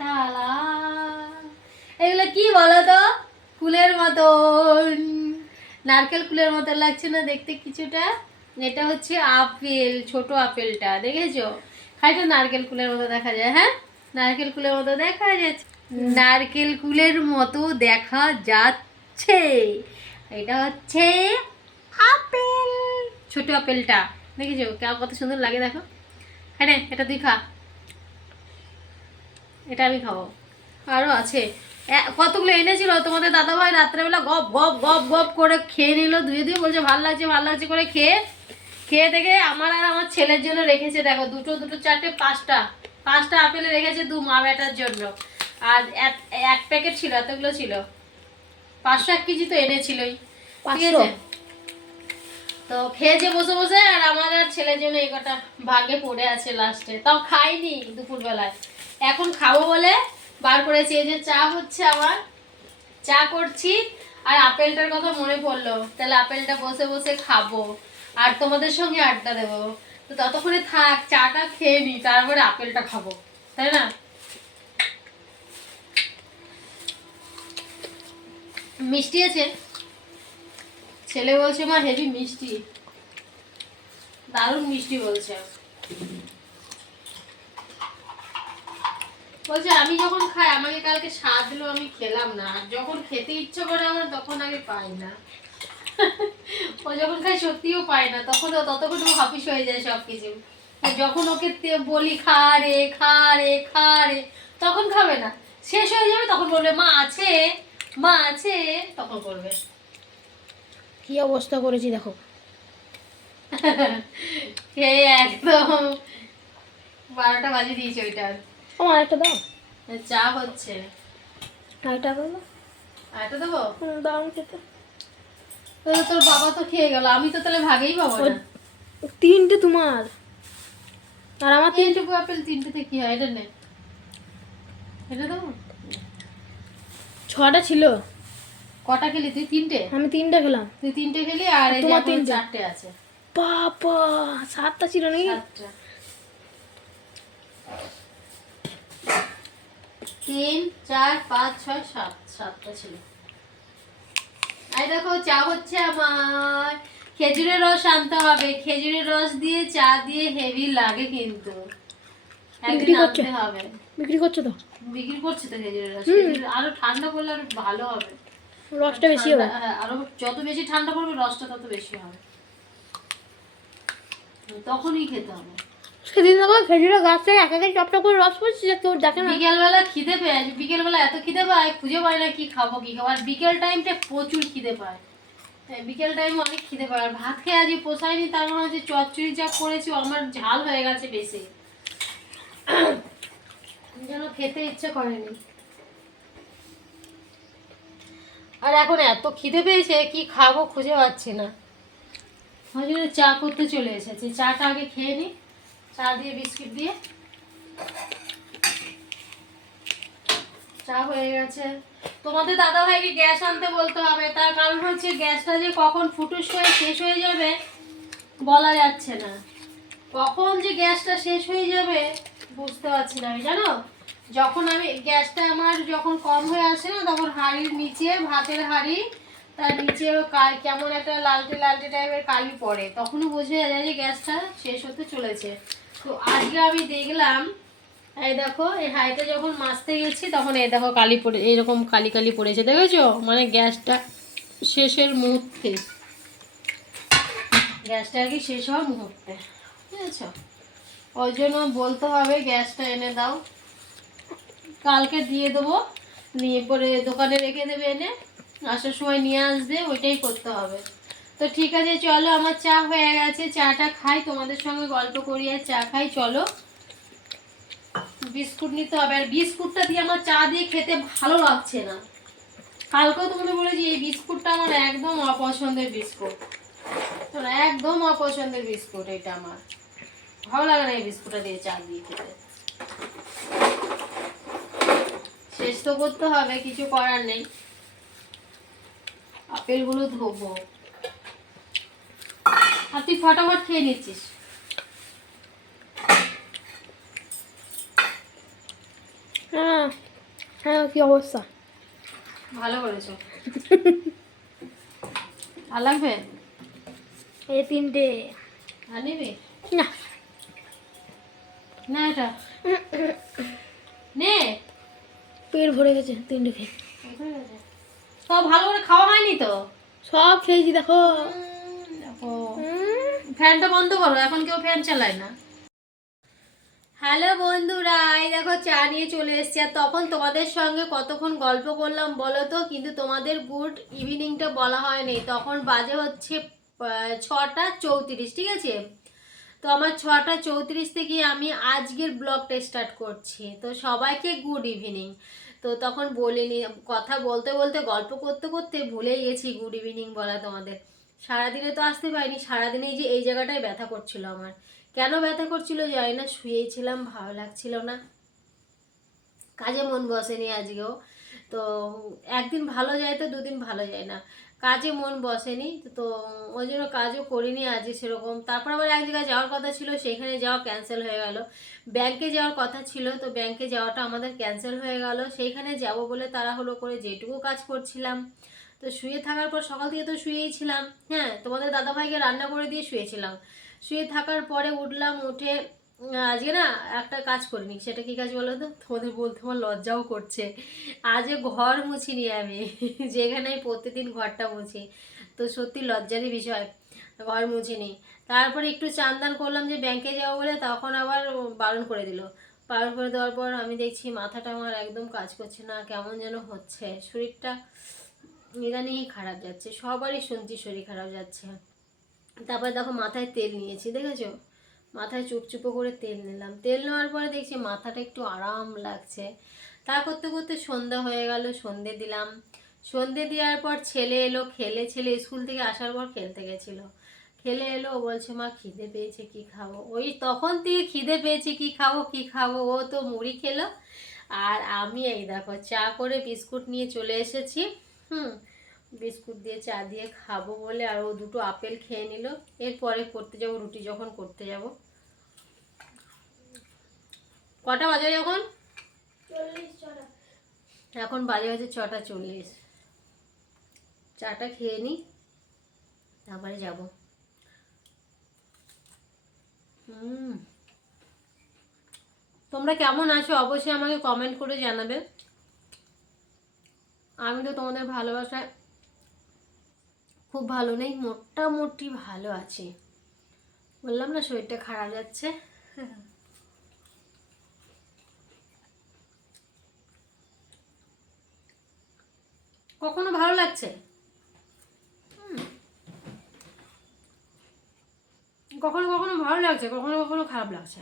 তালা। এগুলো কি বলো তো? ফুলের মতন, নারকেল ফুলের মতন লাগছে না দেখতে কিছুটা? এটা হচ্ছে আপেল, ছোট আপেলটা দেখেছো? খাইটা নারকেল ফুলের মতো দেখা যায়। হ্যাঁ, নারকেল ফুলের মতো দেখা যাচ্ছে, নারকেল ফুলের মতো দেখা যাচ্ছে। এটা হচ্ছে আপেল, ছোট আপেলটা দেখেছো কেমন কত সুন্দর লাগে দেখো। হ্যাঁ, এটা তুই খা, এটা আমি খাবো। আরও আছে, কতগুলো এনেছিল তোমাদের দাদাভাই, রাত্রেবেলা গপ গপ গপ গপ করে খেয়ে নিল, ধুয়ে ধুয়ে বলছে ভালো লাগছে ভালো লাগছে করে খেয়ে খেয়ে দেখে আমার আর আমার ছেলের জন্য রেখেছে। দেখো দুটো দুটো চারটে পাঁচটা, পাঁচটা আপেল রেখেছে দু মা বেটার জন্য। আর এক প্যাকেট ছিল, এতগুলো ছিল, 500 কেজি তো এনেছিলই, ঠিক আছে? তো খেয়েছে বসে বসে, আর আমার আর ছেলের জন্য এই কটা ভাগে পড়ে আছে লাস্টে, তাও খাইনি দুপুরবেলায়। এখন খাবো বলে বার করেছি। এই যে চা হচ্ছে, আমার চা করছি, আর আপেলটার কথা মনে পড়লো, তাহলে আপেলটা বসে বসে খাবো আর তোমাদের সঙ্গে আড্ডা দেবো। তো ততক্ষণে থাক, চাটা খেয়ে নি, তারপরে আপেলটা খাবো, তাই না? মিষ্টি আছে, ছেলে বলছে মা হেভি মিষ্টি, দারুণ মিষ্টি বলছে। বলছে আমি যখন খাই আমাকে কালকে স্বাদ দিলো, আমি খেলাম না, আর যখন খেতে ইচ্ছে করে আমার তখন আমি পাই না। ও যখন খায় সত্যিও পায় না, তখন ততক্ষণ ও হাফিস হয়ে যায় সবকিছু। যখন ওকে বলি খা রে খা রে খা রে, তখন খাবে না, শেষ হয়ে যাবে তখন বলবে মা আছে মা আছে, তখন করবে। কি অবস্থা করেছি দেখো, খেয়ে একদম 12টা বাজে দিয়েছে ওইটার। আমার একটা দাও, চা হচ্ছে, আরেকটা দাও, আরেকটা দেবো? দাও খেতে। তাহলে তোর বাবা তো খেয়ে গেল, আমি তো তাহলে ভাগেই পাবো না। তিনটে তোমার আর আমার তিনটে। তিনটুকু আপেল, তিনটেতে কি হয়? এটা নে, এটা দেবো। 6টা ছিল। কটা খেলি তুই? তিনটে? আমি 3টা খেলাম। তুই তিনটে খেলি, আর এই যে তোমার এখন 3টে। 4টে আছে। বাবা 7টা ছিল নাকি? 7টা, 3 4 5 6 7, 7টা ছিল। এই দেখো চা হচ্ছে আমার, খেজুরের রস আনতে হবে, খেজুরের রস দিয়ে চা দিয়ে হেভি লাগে কিন্তু, একদিন আনতে হবে। বিক্রি করছো তো? বিক্রি করছে তো খেজুরের রস, খেজুর আরো ঠান্ডা করলে আরো ভালো হবে, রসটা বেশি হবে। হ্যাঁ, আরো যত বেশি ঠান্ডা পড়বে রসটা তত বেশি হবে, তখনই খেতে হবে। সেদিন দেখো খেজুরের গাছ থেকে এক একে চপটা করে রস পড়ছে, কেউ দেখে না। বিকেলবেলা খিদে পেয়ে, বিকেলবেলা এত খিদে পায়, খুঁজে পায় না কি খাবো কি খাবো, আর বিকেল টাইমটা প্রচুর খিদে পায়। বিকেল টাইমে অনেক খিদে পায়, আর ভাত খেয়ে আজ পোষায়নি, তার মানে হচ্ছে চচ্চড়ি যা করেছি আমার ঝাল হয়ে গেছে বেশি, যেন খেতে ইচ্ছে করেনি। আর এখন এত খিদে পেয়েছে কি খাবো খুঁজে পাচ্ছি না, ওই জন্য চা করতে চলে এসেছি। চাটা আগে খেয়ে নি, চা দিয়ে বিস্কিট দিয়ে। চা হয়ে গেছে। তোমাদের দাদা ভাইকে গ্যাস আনতে বলতে হবে, তার কারণ হচ্ছে গ্যাসটা যে কখন ফুটুস হয়ে শেষ হয়ে যাবে বলা যাচ্ছে না, কখন যে গ্যাসটা শেষ হয়ে যাবে বুঝতে পারছি না আমি, জানো? যখন আমি গ্যাসটা আমার যখন কম হয়ে আসে না, তখন হাঁড়ির নিচে, ভাতের হাঁড়ি তার নিচে কেমন একটা লালটে লালটে টাইপের কালি পড়ে, তখনও বোঝা যায় যে গ্যাসটা শেষ হতে চলেছে। তো আজকে আমি দেখলাম, এই দেখো এই হাঁড়িটা যখন মাজতে গেছি তখন এই দেখো কালি পড়ে, এরকম কালি কালি পড়েছে, দেখেছো? মানে গ্যাসটা শেষের মুহূর্তে, গ্যাসটা আর কি শেষ হওয়ার মুহূর্তে, বুঝেছ? ওই জন্য বলতে হবে গ্যাসটা এনে দাও, কালকে দিয়ে দেবো, নিয়ে পরে দোকানে রেখে দেবে, এনে আসার সময় নিয়ে আসবে, ওইটাই করতে হবে। তো ঠিক আছে চলো, আমার চা হয়ে গেছে, চাটা খাই, তোমাদের সঙ্গে গল্প করি আর চা খাই। চলো, বিস্কুট নিতে হবে, আর বিস্কুটটা দিয়ে আমার চা দিয়ে খেতে ভালো লাগছে না। কালকেও তোমাদের বলেছি এই বিস্কুটটা আমার একদম অপছন্দের বিস্কুট, একদম অপছন্দের বিস্কুট, এটা আমার ভালো লাগে না এই বিস্কুটটা দিয়ে চা দিয়ে খেতে। শেষ তো করতে হবে, কিছু করার নেই। আপেলগুলো ধোবো, আর তুই ফটাফট খেয়ে নিচ্ছিস। হ্যাঁ হ্যাঁ, কি অবস্থা? ভালো করেছো। আর লাগবে? এই 3টে। আর নিবি না। না? এটা নে। পেট ভরে গেছে 3টে খেয়ে। সব ভালো করে খাওয়া হয়নি তো। সব খেয়েছি দেখো। দেখো, ফ্যানটা বন্ধ করো, এখন কেউ ফ্যান চালায় না। হ্যালো বন্ধুরা, এই দেখো চা নিয়ে চলে এসেছি। আর তখন তোমাদের সঙ্গে কতক্ষণ গল্প করলাম বলো তো, কিন্তু তোমাদের গুড ইভিনিংটা বলা হয়নি। তখন বাজে হচ্ছে 6টা 34, ঠিক আছে? তো আমার 6টা 34 থেকে আমি আজকের ব্লগটা স্টার্ট করছি। তো সবাইকে গুড ইভিনিং। তো তখন বলিনি, কথা বলতে বলতে গল্প করতে করতে ভুলেই গেছি গুড ইভিনিং বলা তোমাদের। সারাদিনে তো আসতে পারিনি, সারাদিনে যে এই জায়গাটায় ব্যথা করছিল আমার। কেন ব্যথা করছিল জানি না, শুয়েই ছিলাম, ভালো লাগছিল না, কাজে মন বসেনি আজকেও। তো একদিন ভালো যায় তো দুদিন ভালো যায় না, কাজে মন বসেনি। তো ওই জন্য কাজও করিনি আজকে সেরকম। তারপর আবার এক জায়গায় যাওয়ার কথা ছিল, সেখানে যাওয়া ক্যান্সেল হয়ে গেল। ব্যাংকে যাওয়ার কথা ছিল, তো ব্যাংকে যাওয়াটা আমাদের ক্যান্সেল হয়ে গেল। সেইখানে যাব বলে তাড়াহুড়ো করে যেটুকু কাজ করছিলাম, তো শুয়ে থাকার পর সকাল থেকে তো শুয়েই ছিলাম। হ্যাঁ, তোমাদের দাদাভাইকে রান্না করে দিয়ে শুয়েছিলাম। শুয়ে থাকার পরে উঠলাম, উঠে আজকে না একটা কাজ করিনি। সেটা কি কাজ বলো তো? তোমাদের বলতে আমার লজ্জাও করছে। আজকে ঘর মুছিনি আমি, যেখানে আমি প্রতিদিন ঘরটা মুছি। তো সত্যি লজ্জারই বিষয়, ঘর মুছিনি। তারপরে একটু চান দান করলাম যে ব্যাংকে যাবো বলে, তখন আবার বারণ করে দিল। বারণ করে দেওয়ার পর আমি দেখছি মাথাটা আমার একদম কাজ করছে না, কেমন যেন হচ্ছে শরীরটা, ইদানিং খারাপ যাচ্ছে। সবারই শুনছি শরীর খারাপ যাচ্ছে। তারপরে দেখো মাথায় তেল নিয়েছি, দেখেছো? মাথায় চুপচুপো করে তেল নিলাম। তেল নেওয়ার পরে দেখছি মাথাটা একটু আরাম লাগছে। তা করতে করতে সন্ধ্যা হয়ে গেল, সন্ধে দিলাম। সন্ধে দেওয়ার পর ছেলে এলো, ছেলে স্কুল থেকে আসার পর খেলতে গেছিলো। খেলে এলো, ও বলছে মা খিদে পেয়েছে, কি খাবো? ওই তখন থেকে খিদে পেয়েছে, কি খাবো কি খাবো, ও তো মুড়ি খেলো। আর আমি এই দেখো চা করে বিস্কুট নিয়ে চলে এসেছি। হুম, বিস্কুট দিয়ে চা দিয়ে খাবো বলে, আর ও দুটো আপেল খেয়ে নিল। এরপরে করতে যাব রুটি, যখন করতে যাব। কটা বাজে এখন? এখন বাজে হচ্ছে 6টা 40। চাটা খেয়ে নিই, তারপরে যাব। তোমরা কেমন আছো অবশ্যই আমাকে কমেন্ট করে জানাবে। আমি তো তোমাদের ভালোবাসায় খুব ভালো নেই, মোটামুটি ভালো আছি। বললাম না শরীরটা খারাপ যাচ্ছে। কখনো ভালো লাগছে, কখনো কখনো ভালো লাগছে, কখনো কখনো খারাপ লাগছে,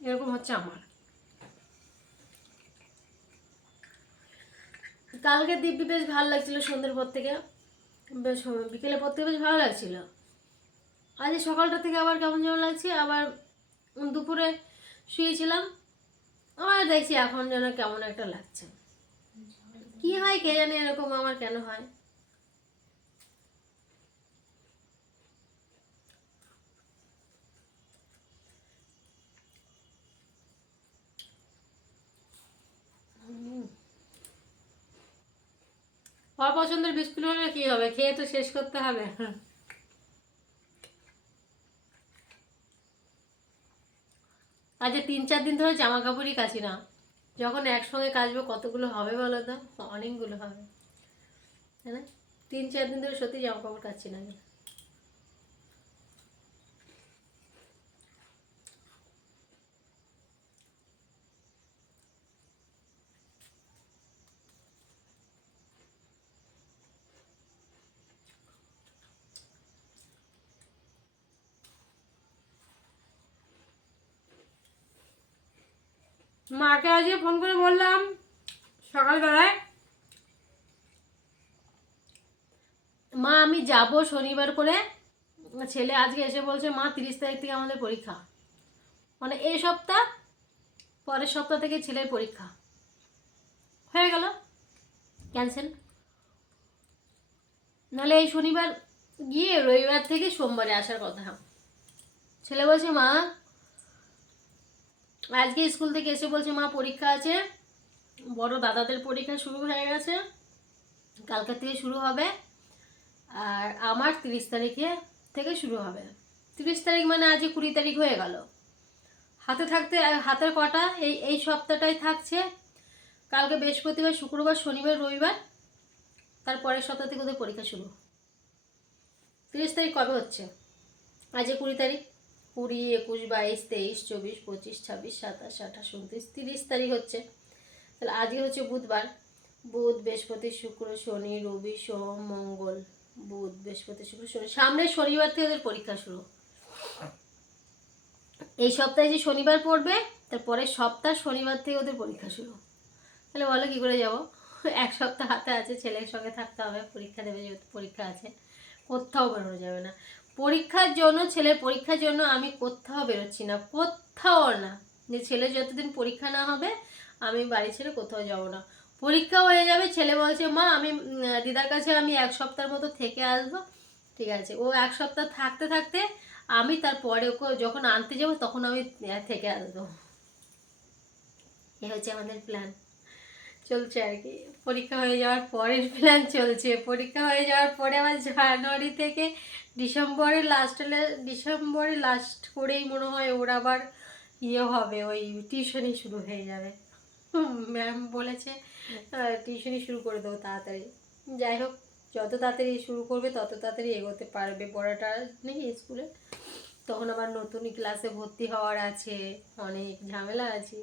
এরকম হচ্ছে আমার। কালকে দিব্যি বেশ ভালো লাগছিল, সন্ধ্যের পর থেকে বেশ, বিকেলের পর থেকে বেশ ভালো লাগছিল। আজ সকালটা থেকে আবার কেমন যেন লাগছে। আবার দুপুরে শুয়েছিলাম, আবার দেখছি এখন যেন কেমন একটা লাগছে। কি হয় কে জানে, এরকম আমার কেন হয়। অপছন্দের বিস্কুট হলে কি হবে, খেয়ে তো শেষ করতে হবে। আজ 3-4 দিন ধরে জামা কাপড়ই কাচি না। যখন একসঙ্গে কাচবো কতগুলো হবে বলো তো? অনেকগুলো হবে, তাই না? 3-4 দিন ধরে সত্যি জামা কাপড় কাচ্ছি না আমি। মাকে আজকে ফোন করে বললাম সকালবেলায়, মা আমি যাব শনিবার করে। ছেলে আজকে এসে বলছে মা 30 তারিখ থেকে আমাদের পরীক্ষা, মানে এই সপ্তাহ, পরের সপ্তাহ থেকে ছেলের পরীক্ষা হয়ে গেল, ক্যান্সেল। নাহলে এই শনিবার গিয়ে রবিবার থেকে সোমবারে আসার কথা। ছেলে বলছে মা আজকে স্কুল থেকে এসে বলছে মা পরীক্ষা আছে, বড় দাদাদের পরীক্ষা শুরু হয়ে গেছে, কালকে থেকে শুরু হবে, আর আমার 30 তারিখে থেকে শুরু হবে। 30 তারিখ মানে আজকে 20 তারিখ হয়ে গেল, হাতে থাকতে হাতের কটা এই এই সপ্তাহটাই থাকছে। কালকে বৃহস্পতিবার, শুক্রবার, শনিবার, রবিবার, তারপরের সপ্তাহ থেকে ওদের পরীক্ষা শুরু। 30 তারিখ কবে হচ্ছে? আজকে 20 তারিখ, 20, 21, 22, 23, 24, 25, 26, 27, 28, 29, 30 তারিখ হচ্ছে। তাহলে আজকে হচ্ছে বুধবার, বুধ, বৃহস্পতি, শুক্র, শনি, রবি, সোম, মঙ্গল, বুধ, বৃহস্পতি, শুক্র, শনি, সামনে শনিবার থেকে ওদের পরীক্ষা শুরু। এই সপ্তাহে যে শনিবার পড়বে, তারপরের সপ্তাহ শনিবার থেকে ওদের পরীক্ষা শুরু। তাহলে বলো কী করে যাব? এক সপ্তাহ হাতে আছে, ছেলের সঙ্গে থাকতে হবে, পরীক্ষা দেবে, যেহেতু পরীক্ষা আছে, কোথাও বেরোনো যাবে না। পরীক্ষার জন্য, ছেলের পরীক্ষার জন্য আমি কোথাও বেরোচ্ছি না, কোথাও না। যে ছেলে যতদিন পরীক্ষা না হবে আমি বাড়ি ছেড়ে কোথাও যাব না। পরীক্ষা হয়ে যাবে, ছেলে বলছে মা আমি দিদার কাছে আমি 1 সপ্তাহের মতো থেকে আসবো। ঠিক আছে, ও 1 সপ্তাহ থাকতে থাকতে আমি তারপরে ওকে যখন আনতে যাব তখন আমি থেকে আসবো। এ হচ্ছে আমাদের প্ল্যান, চলছে আর কি। পরীক্ষা হয়ে যাওয়ার পরের প্ল্যান চলছে, পরীক্ষা হয়ে যাওয়ার পরে আবার জানুয়ারি থেকে ডিসেম্বরে লাস্ট করেই মনে হয় ওর আবার ইয়ে হবে, ওই টিউশনি শুরু হয়ে যাবে। ম্যাম বলেছে টিউশনি শুরু করে দেবো তাড়াতাড়ি। যাই হোক, যত তাড়াতাড়ি শুরু করবে তত তাড়াতাড়ি এগোতে পারবে, পড়াটা নেই স্কুলে, তখন আবার নতুন ক্লাসে ভর্তি হওয়ার আছে, অনেক ঝামেলা আছে।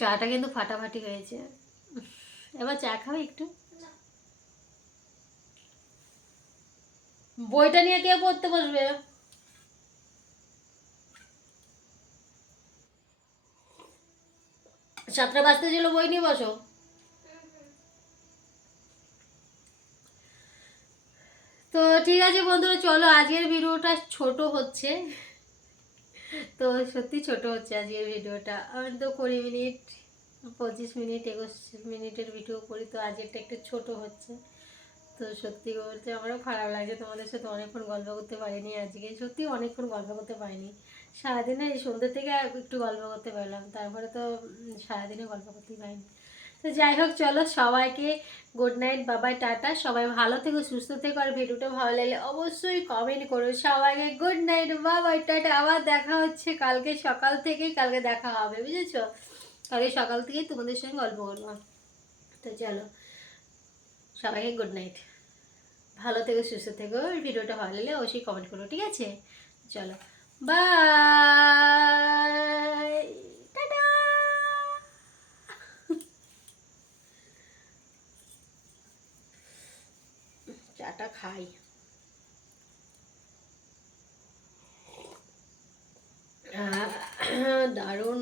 চাটা কিন্তু ফাটাফাটি হয়েছে। এবার চা খাবে একটু? বইটা নিয়ে কে পড়তে বসবে? সাতটা বাজতে ছিল, বই নিয়ে বসো। তো ঠিক আছে বন্ধুরা, চলো আজকের ভিডিওটা ছোট হচ্ছে, তো সত্যি ছোট হচ্ছে আজকের ভিডিওটা। আমি তো 20 মিনিট, 25 মিনিট, 21 মিনিটের ভিডিও করি, তো আজকেরটা একটু ছোট হচ্ছে। তো সত্যি বলতে আমারও খারাপ লাগছে, তোমাদের সাথে অনেকক্ষণ গল্প করতে পারিনি আজকে, সত্যি অনেকক্ষণ গল্প করতে পারিনি। সারাদিনে এই সন্ধ্যে থেকে একটু গল্প করতে পারলাম, তারপরে তো সারাদিনে গল্প করতেই পারিনি। তো যাই হোক, চলো সবাইকে গুড নাইট, বাবাই, টাটা। সবাই ভালো থেকো, সুস্থ থেকো, আর ভিডিওটা ভালো লাগলে অবশ্যই কমেন্ট করো। সবাইকে গুড নাইট, বাবাই, টাটা। আবার দেখা হচ্ছে কালকে সকাল থেকেই, কালকে দেখা হবে, বুঝেছো? কালকে সকাল থেকেই তোমাদের সঙ্গে গল্প করবো। তো চলো সবাইকে গুড নাইট, ভালো থেকো, সুস্থ থেকো। ভিডিওটা ভালো লাগলে অবশ্যই কমেন্ট করো, ঠিক আছে? চলো, বাই, টাটা। চাটা খাই, দারুণ।